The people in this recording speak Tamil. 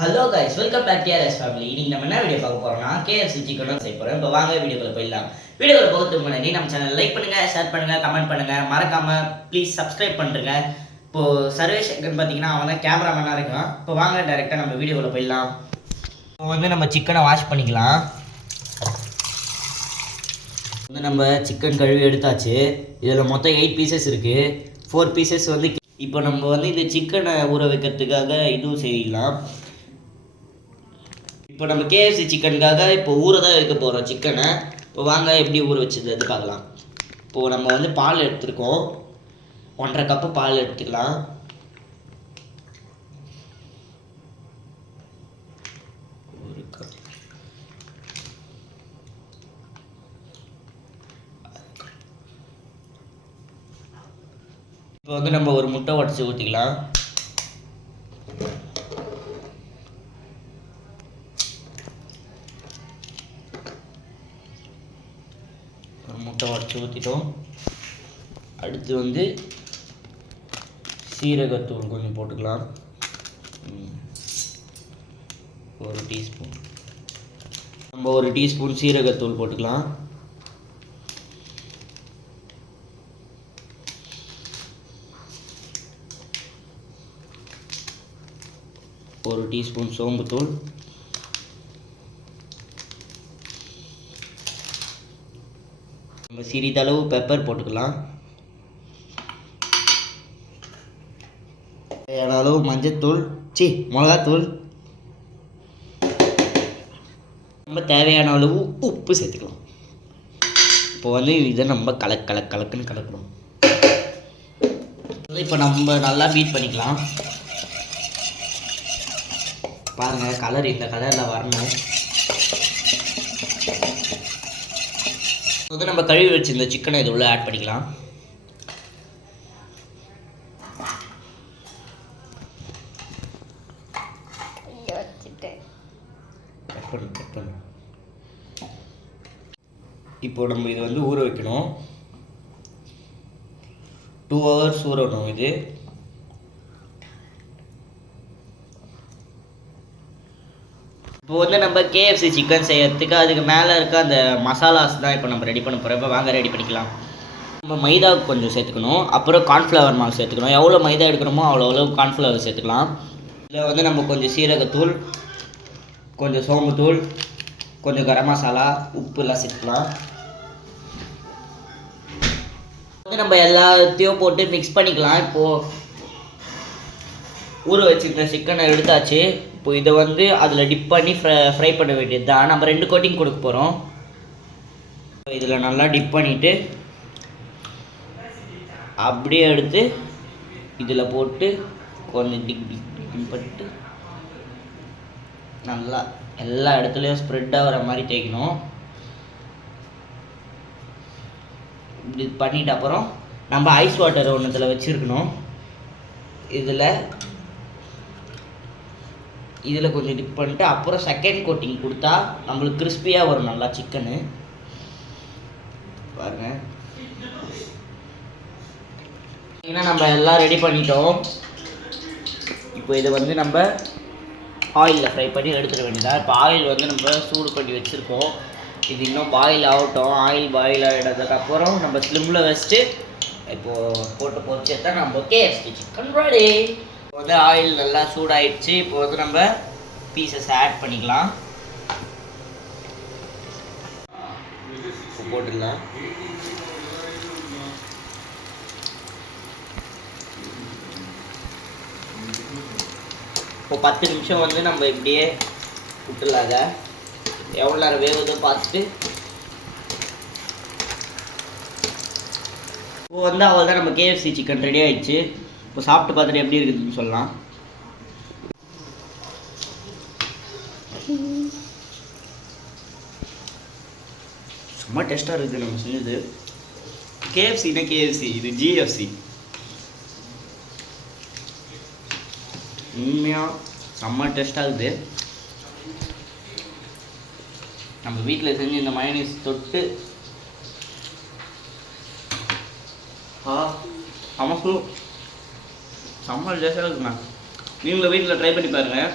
Hello guys, welcome back to RS family. இன்னைக்கு நம்ம என்ன வீடியோ பார்க்க போறோம்னா கேஎஃப்சி சிக்கன் செய்ய போறோம். இப்போ வாங்க வீடியோக்குள்ள போயிடலாம். வீடியோக்குள்ள போகிறதுக்கு முன்னாடி நம்ம சேனல் லைக் பண்ணுங்க, ஷேர் பண்ணுங்க, கமெண்ட் பண்ணுங்க, மறக்காம ப்ளீஸ் சப்ஸ்கிரைப் பண்ணுங்க. இப்போ சர்வேஷ் பார்த்தீங்கன்னா அவன் தான் கேமராமேனாக இருக்கான். இப்போ வாங்க டைரெக்டாக நம்ம வீடியோக்குள்ள போயிடலாம். இப்போ வந்து நம்ம சிக்கனை வாஷ் பண்ணிக்கலாம். வந்து நம்ம சிக்கன் கழுவி எடுத்தாச்சு. இதில் மொத்தம் 8 பீசஸ் இருக்குது. 4 பீசஸ் வந்து இப்போ நம்ம வந்து இந்த சிக்கனை ஊற வைக்கிறதுக்காக இதுவும் செய்யலாம். இப்போ நம்ம கேஎஃப்சி சிக்கனுக்காக இப்போ ஊற தான் வைக்க போகிறோம் சிக்கனை. இப்போ வாங்க எப்படி ஊற வச்சது அது பார்க்கலாம். இப்போது நம்ம வந்து பால் எடுத்துருக்கோம். 1.5 கப்பு பால் எடுத்துக்கலாம். ஒரு கப். இப்போ வந்து நம்ம ஒரு முட்டை உடச்சி ஊற்றிக்கலாம். முட்டை உடச்சி ஊற்றிட்டோம். அடுத்து வந்து சீரகத்தூள் கொஞ்சம் போட்டுக்கலாம். 1 டீஸ்பூன். நம்ம 1 டீஸ்பூன் சீரகத்தூள் போட்டுக்கலாம். ஒரு டீஸ்பூன் சோம்புத்தூள். நம்ம சிறிதளவு பெப்பர் போட்டுக்கலாம். தேவையான அளவு மஞ்சத்தூள், மிளகாத்தூள். நம்ம தேவையான அளவு உப்பு சேர்த்துக்கலாம். இப்போ வந்து இதை நம்ம கலக்குன்னு கலக்கணும். இப்போ நம்ம நல்லா பீட் பண்ணிக்கலாம். பாருங்கள், கலர் இந்த கலரில் வரணும். வந்து நம்ம கழுவி வச்சிருந்த சிக்கனை இது உள்ள ஆட் பண்ணிக்கலாம். இப்போ நம்ம இது வந்து ஊற வைக்கணும். 2 hours ஊறணும் இது. இப்போ வந்து நம்ம கேஎஃப்சி சிக்கன் செய்யறதுக்கு அதுக்கு மேலே இருக்க அந்த மசாலாஸ் தான் இப்போ நம்ம ரெடி பண்ண போகிறோம். இப்போ வாங்க ரெடி பண்ணிக்கலாம். நம்ம மைதா கொஞ்சம் சேர்த்துக்கணும். அப்புறம் கார்ன்ஃப்ளவர் மாவு சேர்த்துக்கணும். எவ்வளோ மைதா எடுக்கணுமோ அவ்வளோ கார்ன்ஃப்ளவர் சேர்த்துக்கலாம். இதில் வந்து நம்ம கொஞ்சம் சீரகத்தூள், கொஞ்சம் சோம்புத்தூள், கொஞ்சம் கரம் மசாலா, உப்பு எல்லாம் சேர்த்துக்கலாம். வந்து நம்ம எல்லாத்தையும் போட்டு மிக்ஸ் பண்ணிக்கலாம். இப்போது ஊற வச்சுருக்க சிக்கனை எடுத்தாச்சு. இப்போ இதை வந்து அதில் டிப் பண்ணி ஃப்ரை பண்ண வேண்டியது தான். நம்ம 2 கோட்டிங் கொடுக்க போகிறோம். இதில் நல்லா டிப் பண்ணிவிட்டு அப்படியே எடுத்து இதில் போட்டு கொஞ்சம் டிப் பண்ணிட்டு நல்லா எல்லா இடத்துலையும் ஸ்ப்ரெட் ஆகிற மாதிரி தேய்க்கணும். இப்படி பண்ணிட்ட அப்புறம் நம்ம ஐஸ் வாட்டர் ஒன்றுத்தில் வச்சுருக்கணும். இதில் கொஞ்சம் டிப் பண்ணிட்டு அப்புறம் செகண்ட் கோட்டிங் கொடுத்தா நம்மளுக்கு கிறிஸ்பியாக வரும் நல்லா சிக்கனு. பாருங்கள், ஏன்னா நம்ம எல்லாம் ரெடி பண்ணிட்டோம். இப்போ இதை வந்து நம்ம ஆயிலில் ஃப்ரை பண்ணி எடுத்துட வேண்டியதாக. இப்போ ஆயில் வந்து நம்ம சூடு பண்ணி வச்சுருக்கோம். இது இன்னும் பாயில் ஆகட்டும். ஆயில் பாயில் ஆகிடுறதுக்கப்புறம் நம்ம ஸ்லிம்மில் வச்சுட்டு இப்போது போட்டு பொறிச்சு எடுத்தா நம்ம கேஎஃப்சி சிக்கன் ரெடி. இப்போ வந்து ஆயில் நல்லா சூடாயிடுச்சு. இப்போ வந்து நம்ம பீசஸ் ஆட் பண்ணிக்கலாம். போட்டுடலாம். இப்போ 10 நிமிஷம் வந்து நம்ம இப்படியே விட்டுலாங்க. எவ்வளோ நேரம் வேகுதோ பார்த்துட்டு இப்போ வந்து அவள் தான் நம்ம கேஎஃப்சி சிக்கன் ரெடி ஆகிடுச்சு. இப்போ சாப்பிட்டு பார்த்துட்டு எப்படி இருக்குதுன்னு சொல்லலாம். சும்மா டேஸ்ட்டாக இருக்குது நம்ம செஞ்சது. கேஎஃப்சினா கேஎஃப்சி, இது ஜிஎஃப்சி. உண்மையாக செம்ம டேஸ்ட்டாக இருக்குது. நம்ம வீட்டில் செஞ்சு இந்த மயோனைஸ் தொட்டு செம்ம டேஸ்ட்டாக இருக்குண்ணா. நீங்களும் வீட்டில் ட்ரை பண்ணி பாருங்கள்.